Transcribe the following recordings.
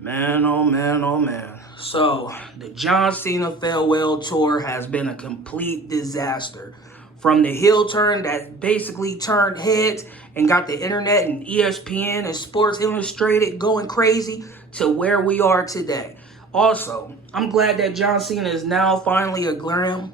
Man, oh man, oh man. So, the John Cena farewell tour has been a complete disaster. From the heel turn that basically turned heads and got the internet and ESPN and Sports Illustrated going crazy to where we are today. Also, I'm glad that John Cena is now finally a Grand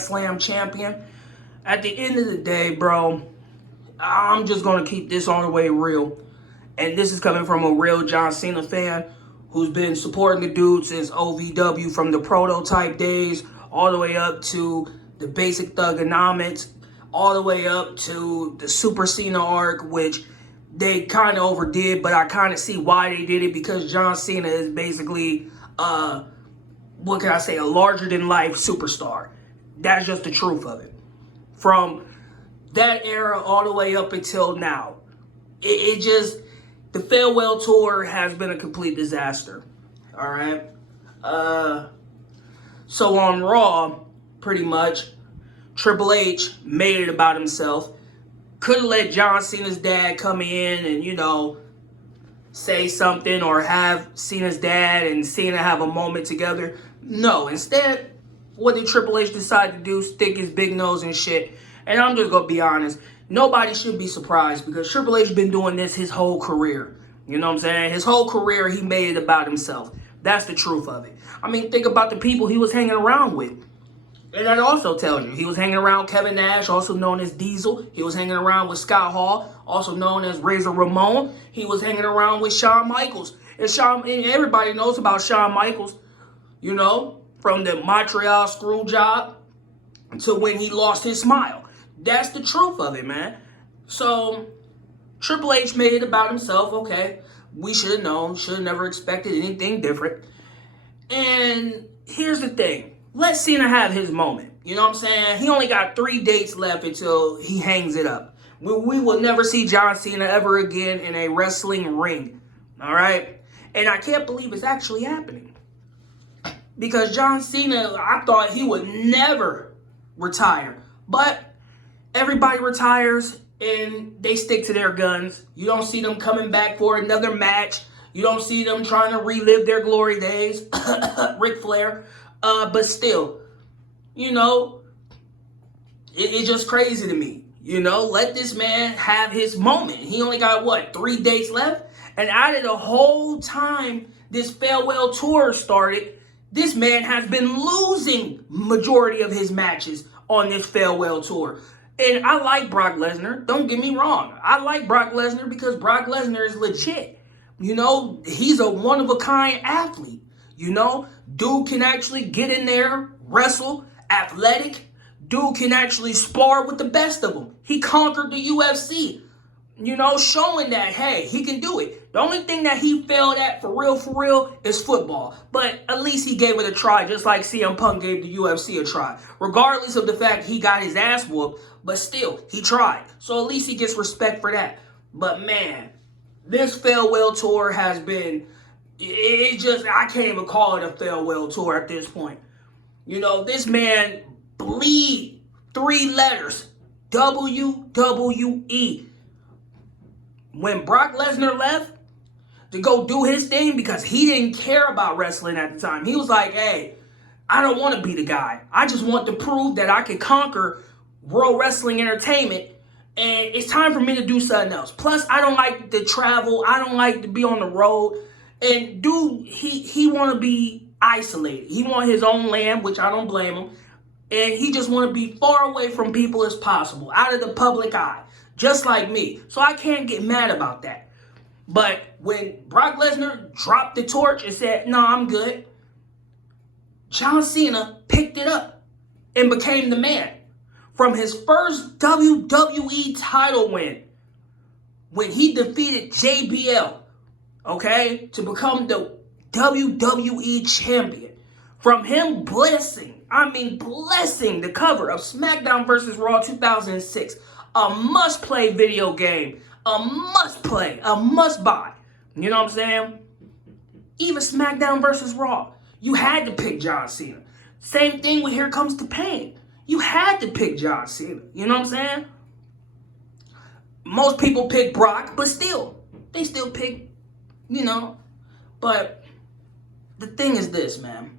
Slam champion. At the end of the day, bro, I'm just going to keep this all the way real. And this is coming from a real John Cena fan who's been supporting the dude since OVW, from the prototype days all the way up to the basic thugonomics, all the way up to the Super Cena arc, which they kind of overdid, but I kind of see why they did it, because John Cena is basically, a larger-than-life superstar. That's just the truth of it. From that era all the way up until now, the farewell tour has been a complete disaster. All right. So on Raw, pretty much, Triple H made it about himself. Could have let John Cena's dad come in and, say something, or have Cena's dad and Cena have a moment together. No, instead, what did Triple H decide to do? Stick his big nose and shit. And I'm just going to be honest. Nobody should be surprised, because Triple H been doing this his whole career. You know what I'm saying? His whole career, he made it about himself. That's the truth of it. I mean, think about the people he was hanging around with. And that also tells you. He was hanging around Kevin Nash, also known as Diesel. He was hanging around with Scott Hall, also known as Razor Ramon. He was hanging around with Shawn Michaels. And everybody knows about Shawn Michaels, from the Montreal screw job to when he lost his smile. That's the truth of it, man. So, Triple H made it about himself. Okay, we should have known, should have never expected anything different. And here's the thing. Let Cena have his moment. You know what I'm saying? He only got 3 dates left until he hangs it up. We will never see John Cena ever again in a wrestling ring. All right? And I can't believe it's actually happening. Because John Cena, I thought he would never retire. But everybody retires and they stick to their guns. You don't see them coming back for another match. You don't see them trying to relive their glory days. Ric Flair. But still, it's just crazy to me. Let this man have his moment. He only got, 3 dates left? And out of the whole time this farewell tour started, this man has been losing majority of his matches on this farewell tour. And I like Brock Lesnar. Don't get me wrong. I like Brock Lesnar because Brock Lesnar is legit. He's a one-of-a-kind athlete. Dude can actually get in there, wrestle, athletic. Dude can actually spar with the best of them. He conquered the UFC, showing that, hey, he can do it. The only thing that he failed at for real, is football. But at least he gave it a try, just like CM Punk gave the UFC a try. Regardless of the fact he got his ass whooped, but still, he tried. So at least he gets respect for that. But man, this farewell tour has been... I can't even call it a farewell tour at this point. This man bleed 3 letters. WWE. When Brock Lesnar left to go do his thing, because he didn't care about wrestling at the time. He was like, hey, I don't want to be the guy. I just want to prove that I can conquer World Wrestling Entertainment. And it's time for me to do something else. Plus, I don't like to travel. I don't like to be on the road. And dude, he want to be isolated. He want his own land, which I don't blame him. And he just want to be far away from people as possible, out of the public eye, just like me. So I can't get mad about that. But when Brock Lesnar dropped the torch and said, no, I'm good, John Cena picked it up and became the man. From his first WWE title win, when he defeated JBL, to become the WWE champion. From him blessing the cover of SmackDown vs. Raw 2006. A must-play video game. A must-play. A must-buy. You know what I'm saying? Even SmackDown vs. Raw. You had to pick John Cena. Same thing with Here Comes the Pain. You had to pick John Cena. You know what I'm saying? Most people pick Brock, but still, they still pick you know. But the thing is this, man.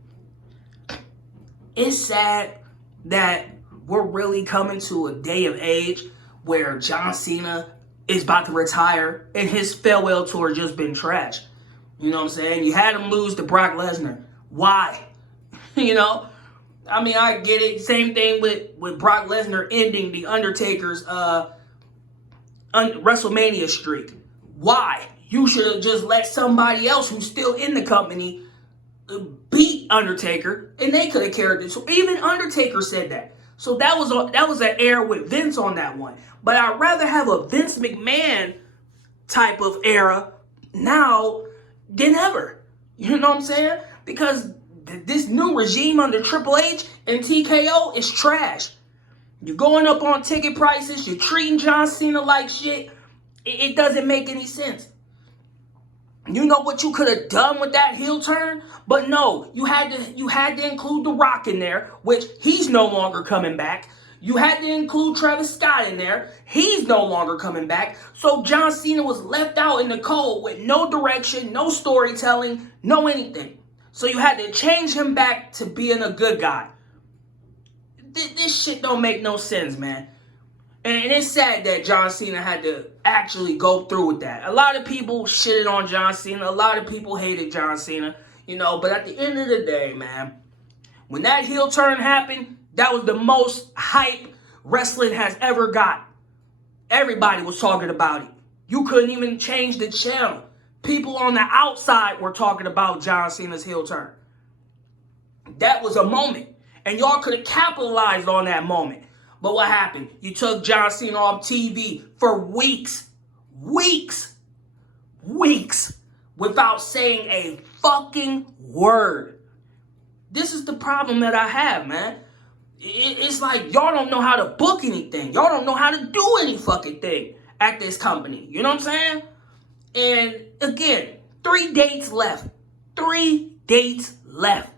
It's sad that we're really coming to a day of age where John Cena is about to retire and his farewell tour just been trash. You know what I'm saying? You had him lose to Brock Lesnar. Why? You know? I mean, I get it. Same thing with Brock Lesnar ending the Undertaker's WrestleMania streak. Why? You should have just let somebody else who's still in the company beat Undertaker, and they could have carried it. So even Undertaker said that. So that was an error with Vince on that one. But I'd rather have a Vince McMahon type of era now than ever. You know what I'm saying? Because this new regime under Triple H and TKO is trash. You're going up on ticket prices. You're treating John Cena like shit. It doesn't make any sense. You know what you could have done with that heel turn? But no, you had to include The Rock in there, which he's no longer coming back. You had to include Travis Scott in there. He's no longer coming back. So John Cena was left out in the cold with no direction, no storytelling, no anything. So you had to change him back to being a good guy. This shit don't make no sense, man. And it's sad that John Cena had to actually go through with that. A lot of people shitted on John Cena. A lot of people hated John Cena. You know, but at the end of the day, man, when that heel turn happened, that was the most hype wrestling has ever got. Everybody was talking about it. You couldn't even change the channel. People on the outside were talking about John Cena's heel turn. That was a moment. And y'all could have capitalized on that moment. But what happened? You took John Cena off TV for weeks, without saying a fucking word. This is the problem that I have, man. It's like y'all don't know how to book anything. Y'all don't know how to do any fucking thing at this company. You know what I'm saying? And again, 3 dates left. 3 dates left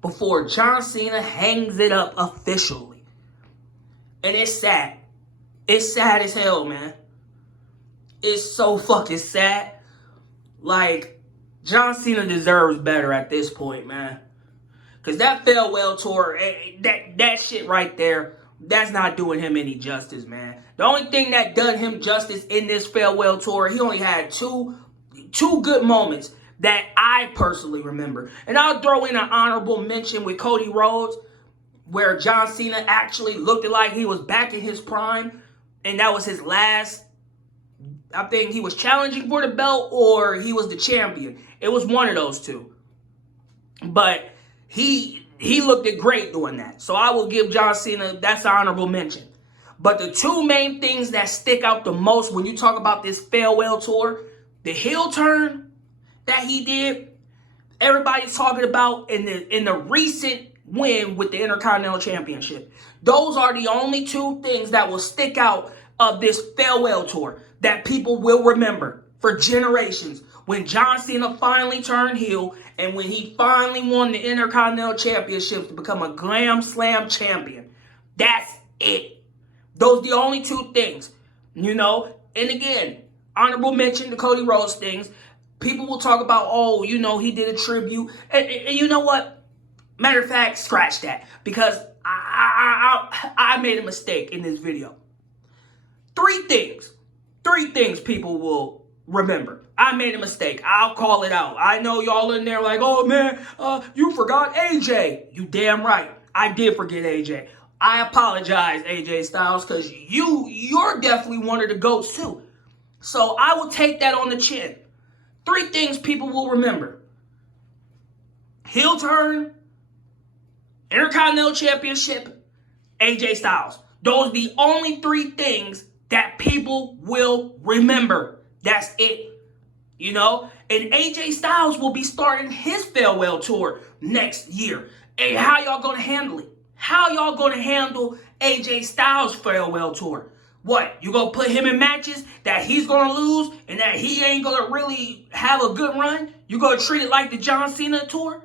before John Cena hangs it up officially. And it's sad. It's sad as hell, man. It's so fucking sad. Like, John Cena deserves better at this point, man. Because that farewell tour, that shit right there, that's not doing him any justice, man. The only thing that done him justice in this farewell tour, he only had two good moments that I personally remember. And I'll throw in an honorable mention with Cody Rhodes, where John Cena actually looked like he was back in his prime, and that was his last, I think he was challenging for the belt or he was the champion. It was one of those two. But he looked great doing that. So I will give John Cena, that's an honorable mention. But the two main things that stick out the most when you talk about this farewell tour, the heel turn that he did, everybody's talking about in the recent win with the Intercontinental Championship. Those are the only two things that will stick out of this farewell tour that people will remember for generations. When John Cena finally turned heel and when he finally won the Intercontinental Championship to become a Glam Slam champion. That's it. Those are the only two things, you know. And again, honorable mention to Cody Rhodes things. People will talk about, oh, you know, he did a tribute. And you know what? Matter of fact, scratch that. Because I made a mistake in this video. 3 things. 3 things people will remember. I made a mistake. I'll call it out. I know y'all in there like, oh man, you forgot AJ. You damn right. I did forget AJ. I apologize, AJ Styles, because you're definitely one of the GOATs too. So I will take that on the chin. 3 things people will remember. Heel turn, Intercontinental Championship, AJ Styles. Those are the only 3 things that people will remember. That's it. You know? And AJ Styles will be starting his farewell tour next year. And how y'all gonna handle it? How y'all gonna handle AJ Styles' farewell tour? What? You gonna put him in matches that he's gonna lose and that he ain't gonna really have a good run? You gonna treat it like the John Cena tour?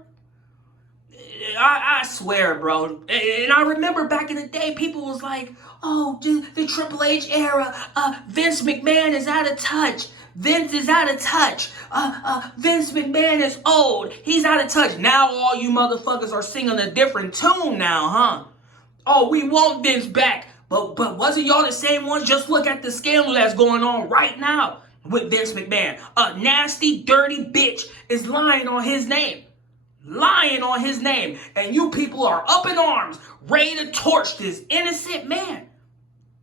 I swear, bro. And I remember back in the day, people was like, oh, the Triple H era, Vince McMahon is out of touch. Vince is out of touch. Vince McMahon is old. He's out of touch. Now all you motherfuckers are singing a different tune now, huh? Oh, we want Vince back. But wasn't y'all the same ones? Just look at the scandal that's going on right now with Vince McMahon. A nasty, dirty bitch is lying on his name. Lying on his name. And you people are up in arms, ready to torch this innocent man.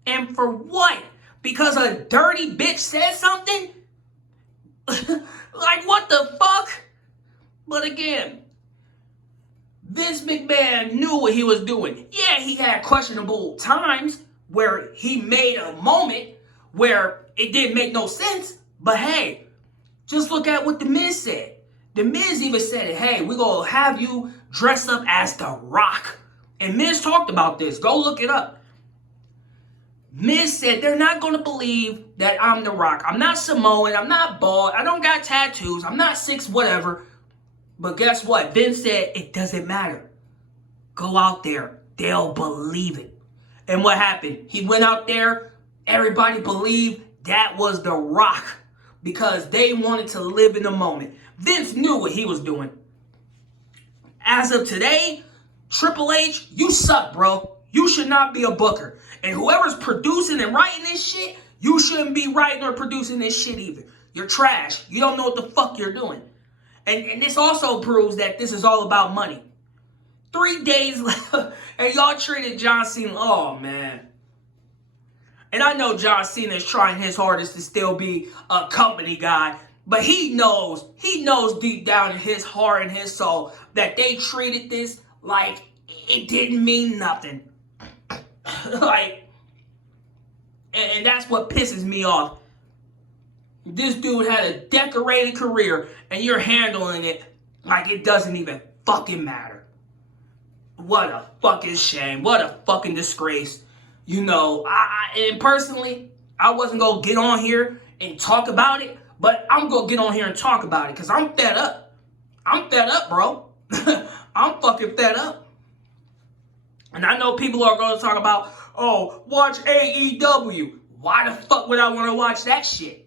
And for what? Because a dirty bitch said something? Like, what the fuck? But again, Vince McMahon knew what he was doing. Yeah, he had questionable times where he made a moment where it didn't make no sense. But hey, just look at what The Miz said. The Miz even said, hey, we're going to have you dress up as The Rock. And Miz talked about this. Go look it up. Miz said they're not going to believe that I'm The Rock. I'm not Samoan. I'm not bald. I don't got tattoos. I'm not 6 whatever. But guess what? Vince said it doesn't matter. Go out there. They'll believe it. And what happened? He went out there. Everybody believed that was The Rock because they wanted to live in the moment. Vince knew what he was doing. As of today, Triple H, you suck, bro. You should not be a booker. And whoever's producing and writing this shit, you shouldn't be writing or producing this shit either. You're trash. You don't know what the fuck you're doing. And this also proves that this is all about money. 3 days left, and y'all treated John Cena. Oh, man. And I know John Cena is trying his hardest to still be a company guy. But he knows deep down in his heart and his soul that they treated this like it didn't mean nothing. Like, and that's what pisses me off. This dude had a decorated career, and you're handling it like it doesn't even fucking matter. What a fucking shame. What a fucking disgrace. You know, and personally, I wasn't going to get on here and talk about it, but I'm going to get on here and talk about it because I'm fed up. I'm fed up, bro. I'm fucking fed up. And I know people are going to talk about, oh, watch AEW. Why the fuck would I want to watch that shit?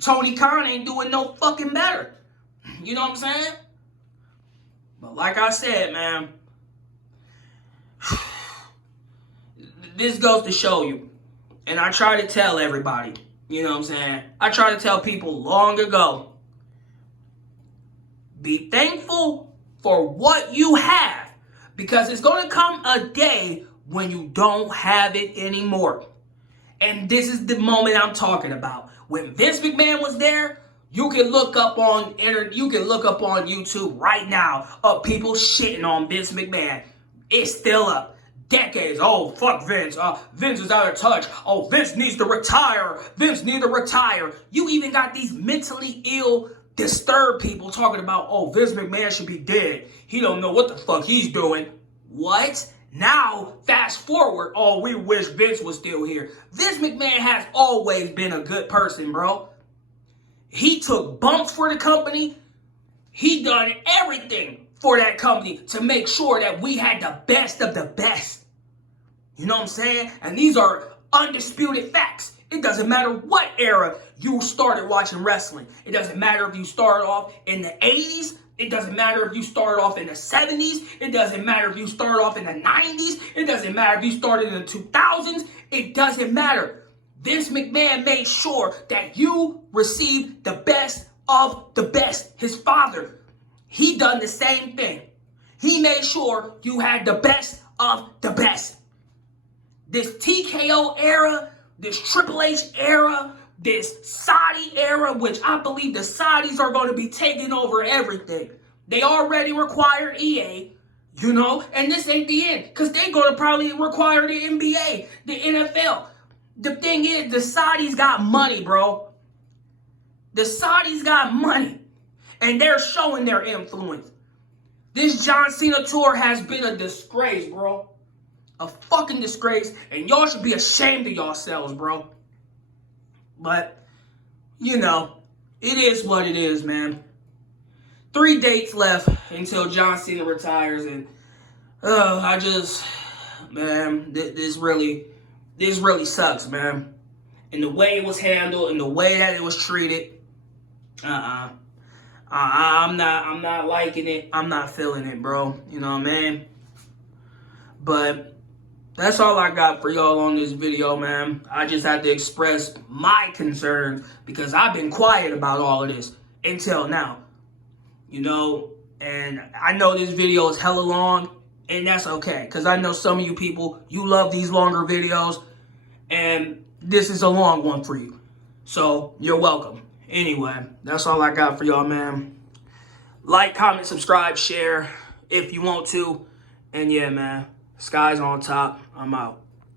Tony Khan ain't doing no fucking better. You know what I'm saying? But like I said, man, this goes to show you. And I try to tell everybody, you know what I'm saying? I try to tell people long ago, be thankful for what you have. Because it's going to come a day when you don't have it anymore. And this is the moment I'm talking about. When Vince McMahon was there, you can look up on YouTube right now of people shitting on Vince McMahon. It's still up. Decades. Oh, fuck Vince. Vince is out of touch. Oh, Vince needs to retire. Vince needs to retire. You even got these mentally ill, disturbed people talking about, oh, Vince McMahon should be dead. He don't know what the fuck he's doing. What? Now, fast forward, oh, we wish Vince was still here. Vince McMahon has always been a good person, bro. He took bumps for the company. He done everything for that company to make sure that we had the best of the best. You know what I'm saying? And these are undisputed facts. It doesn't matter what era you started watching wrestling. It doesn't matter if you started off in the 80s. It doesn't matter if you started off in the 70s. It doesn't matter if you started off in the 90s. It doesn't matter if you started in the 2000s. It doesn't matter. Vince McMahon made sure that you received the best of the best. His father, he done the same thing. He made sure you had the best of the best. This TKO era, this Triple H era, this Saudi era, which I believe the Saudis are going to be taking over everything. They already require EA, you know, and this ain't the end, because they're going to probably require the NBA, the NFL. The thing is, the Saudis got money, bro. The Saudis got money, and they're showing their influence. This John Cena tour has been a disgrace, bro. A fucking disgrace, and y'all should be ashamed of yourselves, bro. But, you know, it is what it is, man. 3 dates left until John Cena retires, and man, this really sucks, man. and the way it was handled and the way that it was treated, I'm not liking it. I'm not feeling it, bro. You know what I mean? But that's all I got for y'all on this video, man. I just had to express my concerns because I've been quiet about all of this until now. You know, and I know this video is hella long, and that's okay. Because I know some of you people, you love these longer videos, and this is a long one for you. So, you're welcome. Anyway, that's all I got for y'all, man. Like, comment, subscribe, share if you want to. And yeah, man, sky's on top. I'm out.